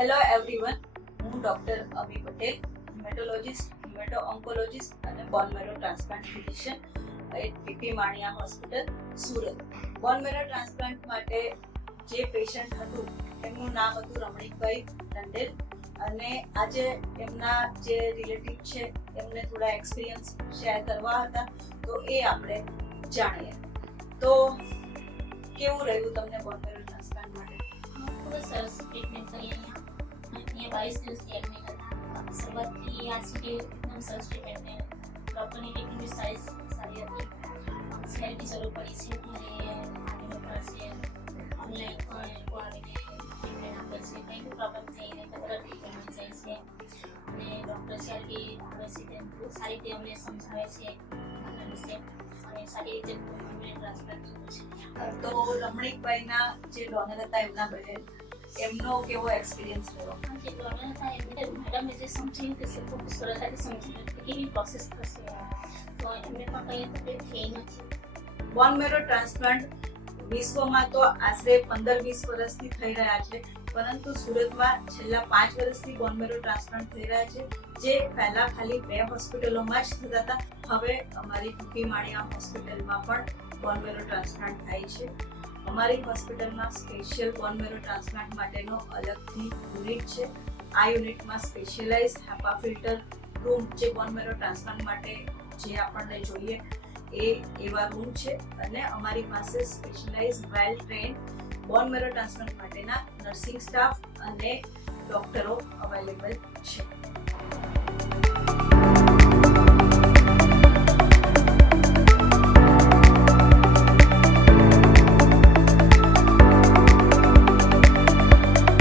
Hello everyone, હું doctor Ami Patel, hematologist, hemato oncologist અને bone marrow transplant physician at PP Maniya hospital, Surat. Bone marrow transplant માટે જે patient હતું એમનું નામ હતું રમણીકભાઈ ટંડેલ અને આજે એમના જે રિલેટિવ છે એમને થોડા એક્સપિરિયન્સ શેર કરવા હતા, તો એ આપણે જાણીએ. તો કેવું રહ્યું તમને બોન મેરો ટ્રાન્સપ્લાન્ટ માટે? ખૂબ જ સરસ ટ્રીટમેન્ટ કરી અહીંયા 22 દિવસથી એડમિટ હતા. શરૂઆતથી આજ સુધી એકદમ સરસ ટ્રીટમેન્ટ. ડૉક્ટરની ટ્રીટમેન્ટ સારી હતી. સેલની જરૂર પડી છે ત્યારે આવીને પડશે ઓનલાઈન પણ એ લોકો આવીને ટ્રીટમેન્ટ આપે છે. કંઈ બી પ્રોબ્લેમ થઈને તરત ટ્રીટમેન્ટ જાય છે અને ડૉક્ટર સેલ બી આવે છે તે સારી રીતે અમને સમજાવે છે આના વિશે અને સારી રીતે અમને ટ્રાન્સપ્લાન્ટ થયું છે. તો રમણીકભાઈના જે ડોનર હતા એમના બહેન, એમનો કેવો એક્સપિરિયન્સ રહ્યો? જે ડોનર હતા એમને મેડમે જે સમજાવ્યું કે ખૂબ સરળતાથી સમજાવ્યું કે કેવી પ્રોસેસ થશે, તો એમને પણ કંઈ તકલીફ થઈ નથી. બોન મેરો ટ્રાન્સપ્લાન્ટ વિશ્વમાં તો આશરે 15-20 વર્ષથી થઈ રહ્યા છે, પરંતુ સુરતમાં છેલ્લા 5 વર્ષથી બોન મેરો ટ્રાન્સપ્લાન્ટ થઈ રહ્યા છે, જે પહેલા ખાલી 2 હોસ્પિટલોમાં જ થતા હતા. હવે અમારી પીપી માણિયા હોસ્પિટલમાં પણ બોન મેરો ટ્રાન્સપ્લાન્ટ થાય છે. અમારી હોસ્પિટલમાં સ્પેશિયલ બોન મેરો ટ્રાન્સપ્લાન્ટ માટેનો અલગથી યુનિટ છે. આ યુનિટમાં સ્પેશિયલાઇઝ હેપા ફિલ્ટર રૂમ, જે બોન મેરો ટ્રાન્સપ્લાન્ટ માટે જે આપણને જોઈએ એવા રૂમ છે, અને અમારી પાસે સ્પેશિયલાઇઝ વેલ ટ્રેન્ડ બોન મેરો ટ્રાન્સપ્લાન્ટ માટેના નર્સિંગ સ્ટાફ અને ડોક્ટરો અવેલેબલ છે.